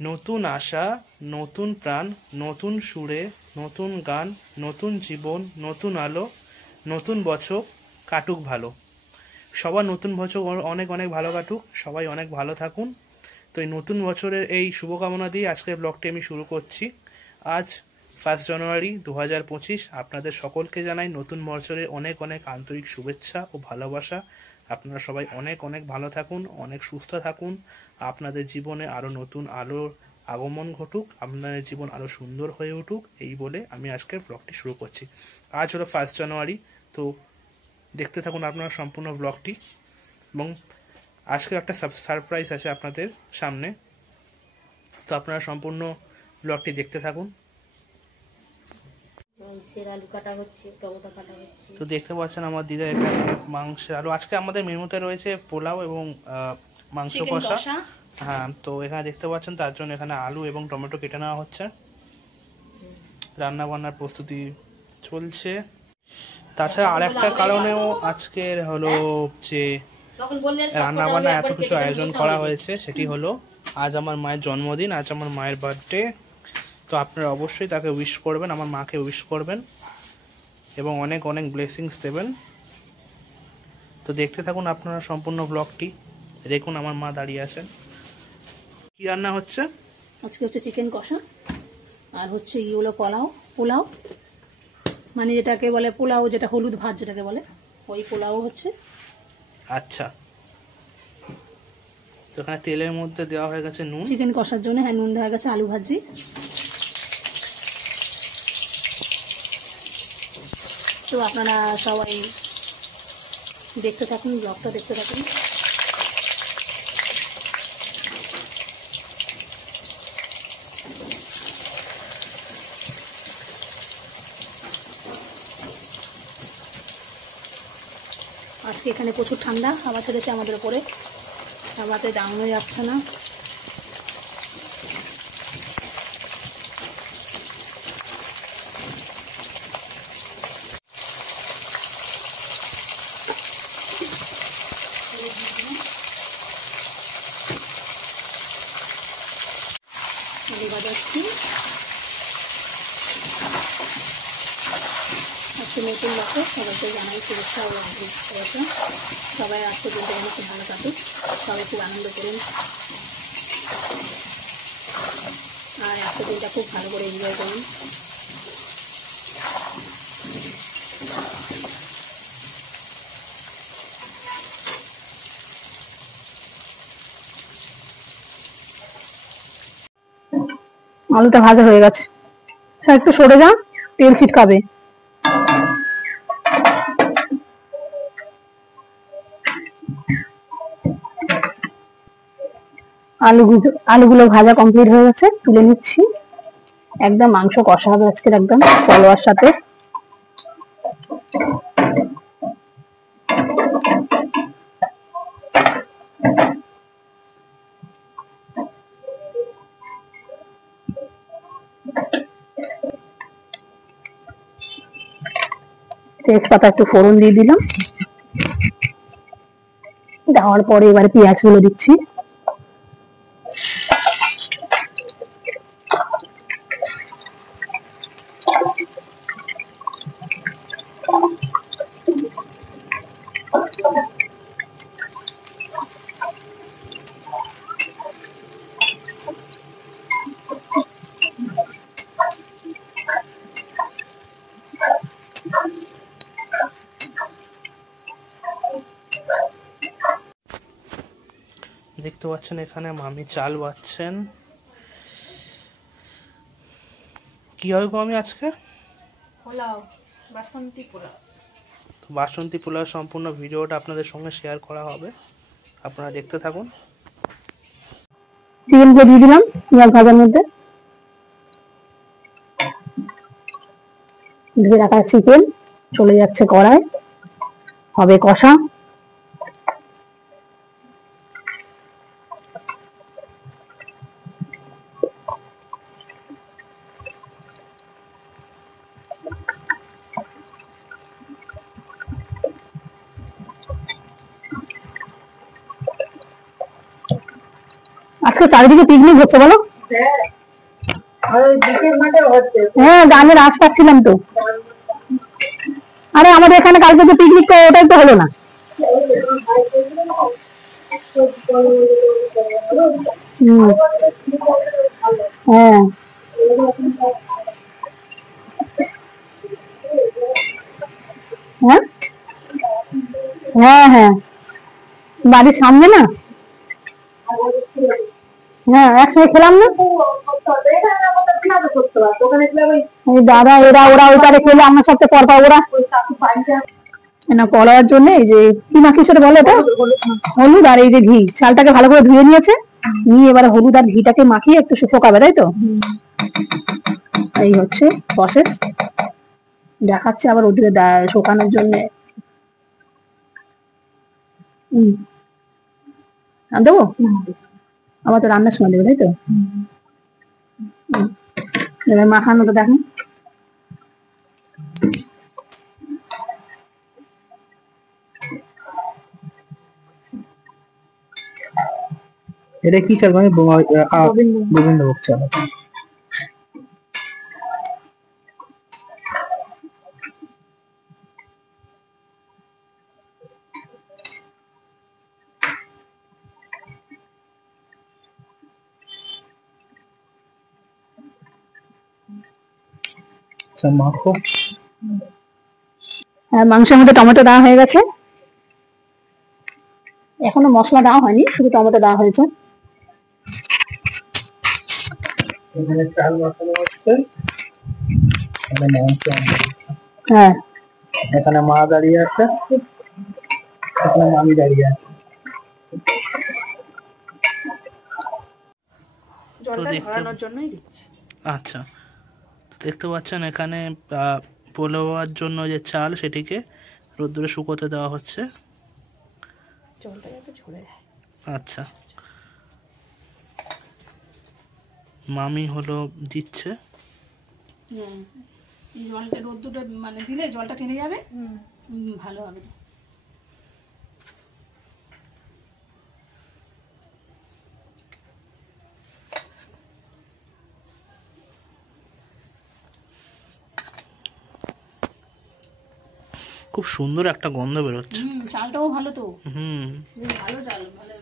নতুন আশা, নতুন প্রাণ, নতুন সুরে, নতুন গান, নতুন জীবন, নতুন আলো, নতুন বছর কাটুক ভালো। সবার নতুন বছর অনেক অনেক ভালো কাটুক, সবাই অনেক ভালো থাকুন। তো এই নতুন বছরের এই শুভকামনা দিয়ে আজকের ব্লগটি আমি শুরু করছি। আজ 1 জানুয়ারি 2025। আপনাদের সকলকে জানাই নতুন বছরের অনেক অনেক আন্তরিক শুভেচ্ছা ও ভালোবাসা। আপনারা সবাই অনেক অনেক ভালো থাকুন, অনেক সুস্থ থাকুন। আপনাদের জীবনে আরও নতুন আলোর আগমন ঘটুক, আপনাদের জীবন আরও সুন্দর হয়ে উঠুক, এই বলে আমি আজকের ব্লগটি শুরু করছি। আজ হলো 1 জানুয়ারি। তো দেখতে থাকুন আপনারা সম্পূর্ণ ব্লগটি, এবং আজকে একটা সারপ্রাইজ আছে আপনাদের সামনে। তো আপনারা সম্পূর্ণ ব্লগটি দেখতে থাকুন। তো দেখতে পাচ্ছেন আমার দিদা এখানে মাংসের আলু, আজকে আমাদের মেনুতে রয়েছে পোলাও এবং মাংস কষা। হ্যাঁ, তো এখানে দেখতে পাচ্ছেন তার জন্য এখানে আলু এবং টমেটো কেটে নেওয়া হচ্ছে। রান্না বান্নার প্রস্তুতি চলছে। তাছাড়া আর একটা কারণেও আজকের হলো যে রান্না বান্না এত কিছু আয়োজন করা হয়েছে, সেটি হলো আজ আমার মায়ের জন্মদিন, আজ আমার মায়ের বার্থডে। তো আপনারা অবশ্যই তাকে উইশ করবেন, আমার মাকে উইশ করবেন এবং অনেক অনেক ব্লেসিংস দেবেন। তো দেখতে থাকুন আপনারা সম্পূর্ণ ব্লগটি। দেখুন আমার মা দাঁড়িয়ে আছেন। কি রান্না হচ্ছে? আজকে হচ্ছে চিকেন কষা, আর হচ্ছে হলো পোলাও, মানে যেটাকে বলে পোলাও, যেটা হলুদ ভাত যেটাকে বলে, ওই পোলাও হচ্ছে। আচ্ছা, তো এখানে তেলের মধ্যে দেওয়া হয়ে গেছে নুন, চিকেন কষার জন্য। হ্যাঁ, নুন দেওয়া গেছে, আলু ভাজি। তো আপনারা সবাই দেখতে থাকুন, ব্লগটা দেখতে থাকুন। আজকে এখানে প্রচুর ঠান্ডা, হাওয়া ছেড়েছে আমাদের উপরে, হাওয়াতে দাঁড়ানো যাচ্ছে না। আজকে নতুন বছর, সবাইকে জানাই শুভেচ্ছা ও শুভেচ্ছা। সবাই আজকে দিনটা যেন খুব ভালো কাটুক, সবাই খুব আনন্দ করুন, আর আজকে দিনটা খুব ভালো করে এনজয় করুন। আলুটা ভাজা হয়ে গেছে, একটু সরে যা, তেল ছিটকাবে। আলুগুলো ভাজা কমপ্লিট হয়ে গেছে, তুলে নিচ্ছি। একদম মাংস কষা হবে আজকের, একদম পোলাওর সাথে। তেজপাতা একটু ফোড়ন দিয়ে দিলাম, দেওয়ার পরে এবারে পেঁয়াজ গুলো দিচ্ছি। দেখতে পাচ্ছেন এখানে মামি চাল বাচ্ছেন। কি হবে গো আমি আজকে? পোলাও, বাসন্তী পোলাও। বাসন্তী পোলাও সম্পূর্ণ ভিডিওটা আপনাদের সঙ্গে শেয়ার করা হবে, আপনারা দেখতে থাকুন। চিকেনকে দিয়ে দিলাম পেঁয়াজ ভাজার মধ্যে, ধুয়ে রাখা চিকেন চলে যাচ্ছে কড়ায়, হবে কষা। আজকে চারিদিকে পিকনিক হচ্ছে বলো। হ্যাঁ, গানের আশ পাচ্ছিলাম তো। আরে আমাদের এখানে কালকে যে পিকনিক ওটাই তো হলো না। হুম। হ্যাঁ হ্যাঁ হ্যাঁ হ্যাঁ, বাড়ির সামনে না। হ্যাঁ, একসঙ্গে খেলাম না। ওই দাদা এরা ওরা ওই পারে খেলে আমার সাথে পরপর ওরা না কলার জন্য এই যে কি মাখি সেটা বলো এটা, হলুদ আর এই যে ঘি, চালটাকে ভালো করে ধুয়ে নিয়েছে, নিয়ে এবার হলুদ আর ঘিটাকে মাখিয়ে একটু শুকোবে, তাই তো? এই হচ্ছে প্রসেস, দেখাচ্ছে আবার ওদিকে শুকানোর জন্য। আমি দেবো, আবার তো রান্নার সময় দেবো, তাই তো? এবার মাখানোটা দেখেন। এটা কি চাল মানে গোবিন্দভোগ চাল। আচ্ছা মাখো। মাংসের মধ্যে টমেটো দেওয়া হয়ে গেছে, এখনো মশলা দেওয়া হয়নি, শুধু টমেটো দেওয়া হয়েছে। এখানে চাল মাখানো হচ্ছে, এখানে মাংস হ্যাঁ, এখানে মা দাঁড়িয়ে আছে, এখানে মামি দাঁড়িয়ে আছে। জলটা ঝরানোর জন্যই দিচ্ছি। আচ্ছা, দেখতে পাচ্ছেন এখানে পোলাওয়ার জন্য যে চাল সেটিকে রোদ্দুরে শুকোতে দেওয়া হচ্ছে। জলটা যাতে ঝরে যায়। আচ্ছা, মামি হলো দিচ্ছে। এই জলটা রোদ্দুরে মানে দিলে জলটা টেনে যাবে, ভালো হবে। খুব সুন্দর একটা গন্ধ বেরোচ্ছে। চালটাও ভালো তো, হুম, ভালো চাল, মানে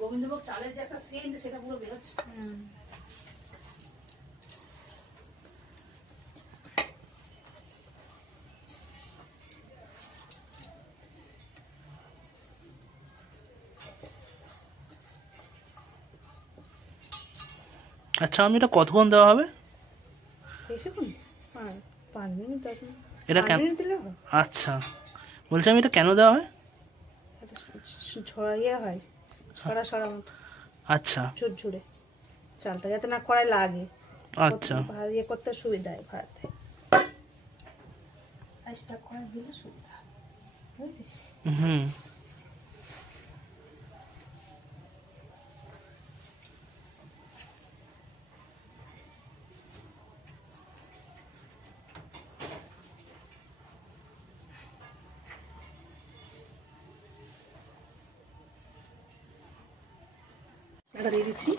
গোবিন্দভোগ চালের যে একটা সেন্ট সেটা পুরো বেরোচ্ছে। আচ্ছা আমি এটা কতক্ষণ দেওয়া হবে? বেশিক্ষণ 5 মিনিট 10 মিনিট, এটা কেন? দিলে হয়। আচ্ছা, বলছি আমি এটা কেন দেওয়া হয়? ছড়াইয়ে হয়, ছড়া ছড়া মতো আচ্ছা ঝুরঝুরে চালটা যাতে না কড়াই লাগে, আচ্ছা ইয়ে করতে সুবিধা হয়, ভাতে আইসটা কড়াই দিলে সুবিধা হয়, বুঝেছিস? হুম। এটা দিয়ে দিচ্ছি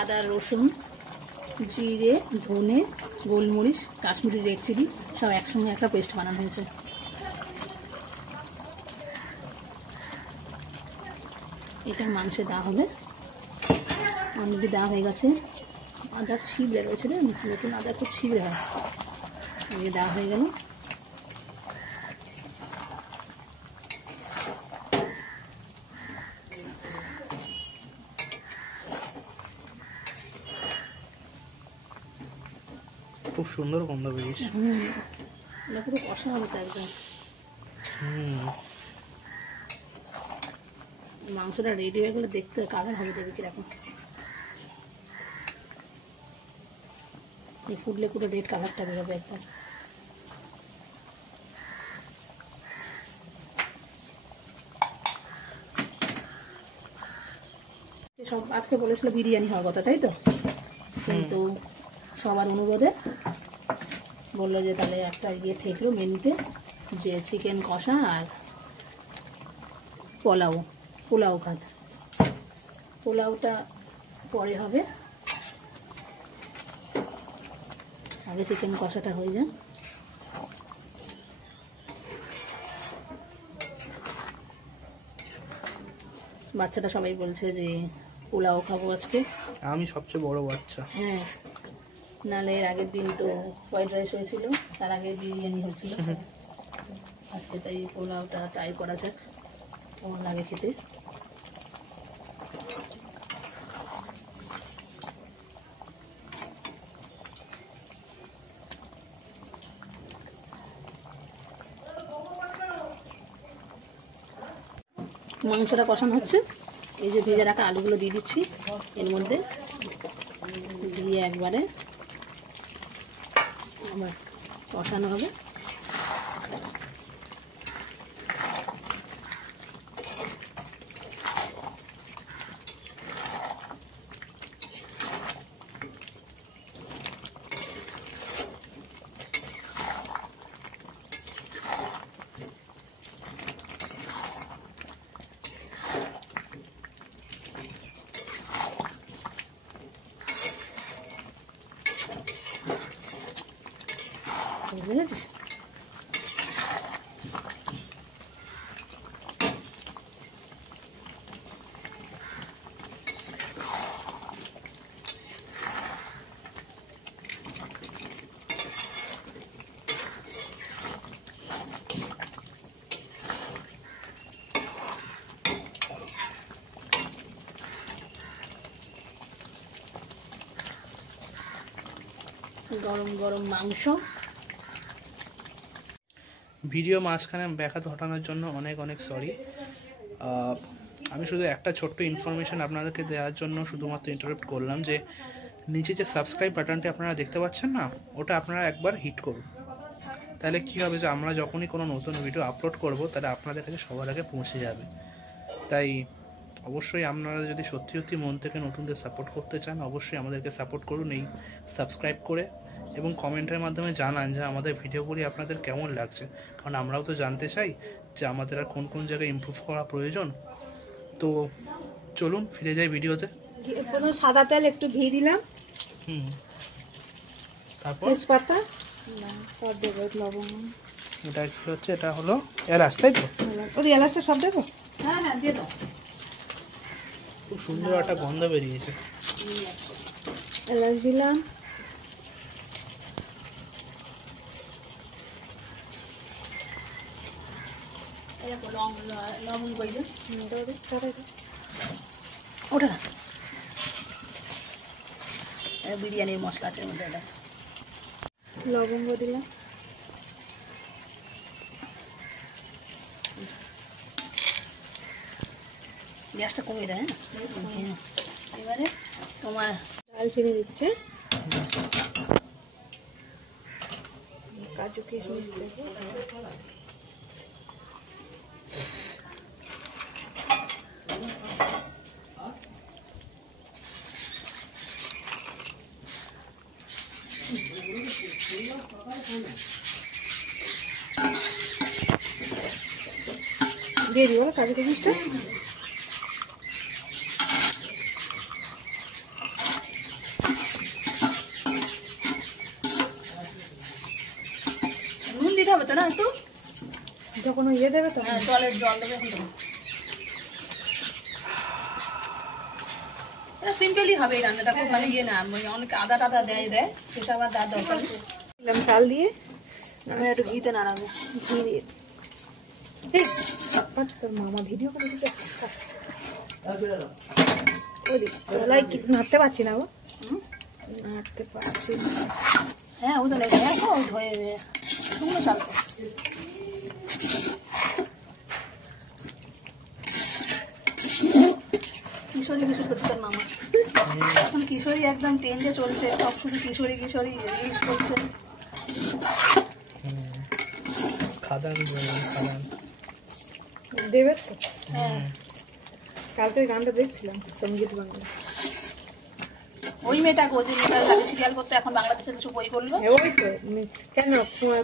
আদা, রসুন, জিরে, ধনে, গোলমরিচ, কাশ্মীরি রেড চিলি সব একসঙ্গে একটা পেস্ট বানানো হয়েছে। এটা মাংসে দেওয়া হবে, অলরেডি দেওয়া হয়ে গেছে। আদা ছিবড়ে রয়েছে রে, নতুন আদা খুব ছিবড়ে হয়, এই দেওয়া হয়ে গেল। খুব সুন্দর গন্ধ বেরিয়েছে। এটা পুরো কষা হবে তো একদম। মাংসটা রেডি হয়ে গেলে দেখতে কালার হবে, দেবে কিরকম ফুটলে পুরো রেড কালারটা বেরোবে একদম। সব আজকে বলেছিল বিরিয়ানি হওয়ার কথা, তাই তো? কিন্তু সবার অনুরোধে বললো যে তাহলে একটা ইয়ে ঠেকলো মেনুতে, যে চিকেন কষা আর পোলাও ভাত। পোলাওটা পরে হবে, আগে চিকেন কষাটা হয়ে যায়। বাচ্চাটা সবাই বলছে যে পোলাও খাবো আজকে। আমি সবচেয়ে বড় বাচ্চা। হ্যাঁ, নাহলে এর আগের দিন তো ফ্রাইড রাইস হয়েছিল, তার আগে বিরিয়ানি হয়েছিল। আজকে তাই পোলাওটা ট্রাই করা যাক কেমন লাগে খেতে। মাংসটা কষানো হচ্ছে, এই যে ভেজে রাখা আলুগুলো দিয়ে দিচ্ছি এর মধ্যে, দিয়ে একবারে আবার কষানো হবে। বুঝেছিস? গরম গরম মাংস। ভিডিও মাঝখানে ব্যাঘাত ঘটানোর জন্য অনেক অনেক সরি। আমি শুধু একটা ছোট্ট ইনফরমেশন আপনাদেরকে দেওয়ার জন্য শুধুমাত্র ইন্টারাপ্ট করলাম যে নিচে যে সাবস্ক্রাইব বাটনটি আপনারা দেখতে পাচ্ছেন না, ওটা আপনারা একবার হিট করুন। তাহলে কী হবে যে আমরা যখনই কোনো নতুন ভিডিও আপলোড করব তাহলে আপনাদের কাছে সবার আগে পৌঁছে যাবে। তাই অবশ্যই আপনারা যদি সত্যি সত্যি মন থেকে নতুনদের সাপোর্ট করতে চান, অবশ্যই আমাদেরকে সাপোর্ট করুন এই সাবস্ক্রাইব করে, এবং কমেন্টের মাধ্যমে জানান যে আমাদের ভিডিওগুলি আপনাদের কেমন লাগছে, কারণ আমরাও তো জানতে চাই যে আমাদের আর কোন কোন জায়গায় ইমপ্রুভ করা প্রয়োজন। তো চলুন ফিরে যাই ভিডিওতে। প্রথমে সাদা তেল, একটু ঘি দিলাম, তারপর তেজপাতা, সব দেবো, লবঙ্গ। এটা কি হচ্ছে? এটা হলো এলাচ, তাই তো? ওই এলাচটা সব দেবো? হ্যাঁ হ্যাঁ দিয়ে দাও। খুব সুন্দর একটা গন্ধ বেরিয়েছে। এলাচ দিলাম, লবঙ্গ ওটা বিরিয়ানির মশলা আছে মধ্যে, লবঙ্গ দিলাম, গ্যাসটা কমিয়ে দেয়। হ্যাঁ, এবারে তোমার দালচিনি দিচ্ছে, কাজু কিশমিশ দেবো, দিয়ে দিও কাজু কিশমিশটা। নুন দিতে হবে তো না একটু, যখন ইয়ে দেবে তো জলের জল দেবে। এটা সিম্পলি হবে এই রান্নাটা, খুব মানে ইয়ে না, অনেকে আদা টাদা দেয় সেসব আর দাঁত দরকার দিলাম। চাল দিয়ে আমি একটু ঘিতে নাড়াবো, ঘি দিয়ে। তোর মামা ভিডিও করে দিতে নাড়তে পারছি না, ও নাড়তে পারছি না। হ্যাঁ ও তো লেগে গেছে, ও ধয়ে শুকনো চাল তো। কিশোরী কিছু করছে তোর মামা, এখন কিশোরী একদম ট্রেন্ডে চলছে, সব শুধু কিশোরী কিশোরী রিলস করছে। খাদান দেবে তো? হ্যাঁ, কালকে গানটা দেখছিলাম, সঙ্গীত বাংলা। ওই মেয়েটা যে মেয়েটা সিরিয়াল করতো, এখন বাংলাদেশে কিছু বই করলো। ওই তো কেন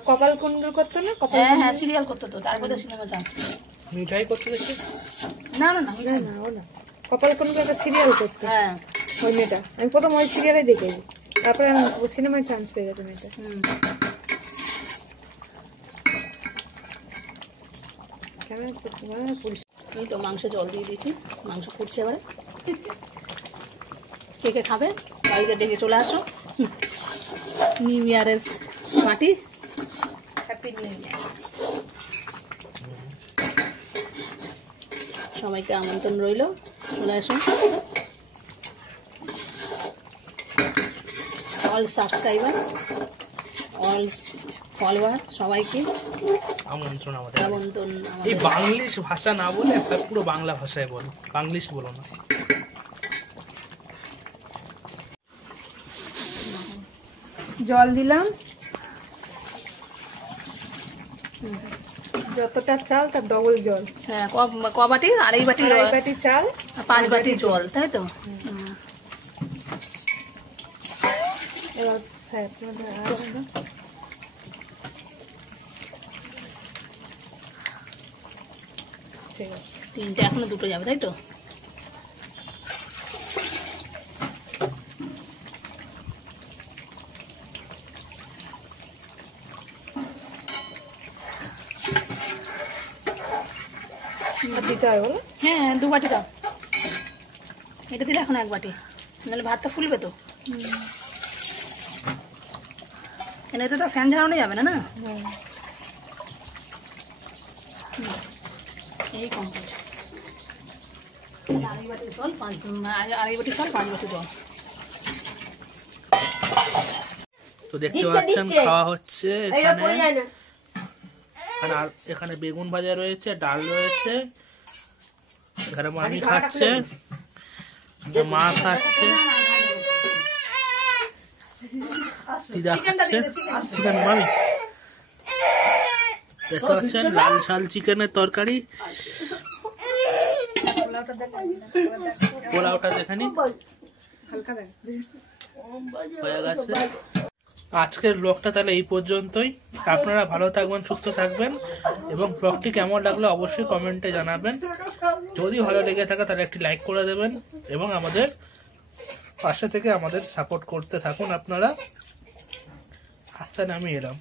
কপাল কুণ্ডল করতো না? হ্যাঁ হ্যাঁ সিরিয়াল করতো তো, তারপরে সিনেমা চান্স। মিঠাই করতে দেখছি? না না না না, ও না, কপাল কুণ্ডল একটা সিরিয়াল করতো। হ্যাঁ ওই মেয়েটা, আমি প্রথম ওই সিরিয়ালে দেখেছি। তারপরে সিনেমায় চান্স পেয়ে গেছে মেয়েটা। এই তো মাংস জল দিয়ে দিয়েছি, মাংস ফুটছে এবারে। কে কে খাবে বাড়িতে ডেকে চলে আসো, নিউ ইয়ারের পার্টি, হ্যাপি নিউ ইয়ার। সবাইকে আমন্ত্রণ রইল, চলে আসুন। অল সাবস্ক্রাইবার, অল ফলোয়ার সবাইকে আমন্ত্রণ। আমাদের আমন্ত্রণ। এই বাংলিশ ভাষা না বলে একটা পুরো বাংলা ভাষায় বলো, বাংলিশ বলো না। জল দিলাম, যতটা চাল তার ডবল জল। হ্যাঁ, ক বাটি? আড়াই বাটি। 2.5 বাটি চাল, 5 বাটি জল, তাই তো? এবার হ্যাঁ ঠিক আছে। 3টে, এখনো 2টো যাবে, তাই তো? দিতে হয় বলো? হ্যাঁ, 2 বাটি দাও। এটা দিলে এখন 1 বাটি, নাহলে ভাতটা ফুলবে তো। এতে তো ফ্যান ঝাড়ানো যাবে না, না? এই কমপ্লিট। আড়াই বাটি জল, 5 বাটি জল। তো দেখতে পাচ্ছেন খাওয়া হচ্ছে এখানে। আর এখানে বেগুন ভাজা রয়েছে, ডাল রয়েছে, এখানে মামি খাচ্ছে, মা খাচ্ছে, দিদা খাচ্ছে চিকেন। মামি দেখতে পাচ্ছেন লাল ঝাল চিকেনের তরকারি। পোলাওটা দেখানি হয়ে গেছে। আজকের ব্লগটা তাহলে এই পর্যন্তই। আপনারা ভালো থাকবেন, সুস্থ থাকবেন, এবং ব্লগটি কেমন লাগলো অবশ্যই কমেন্টে জানাবেন। যদি ভালো লেগে থাকে তাহলে একটি লাইক করে দেবেন, এবং আমাদের পাশে থেকে আমাদের সাপোর্ট করতে থাকুন আপনারা। আস্তে নামিয়ে এলাম।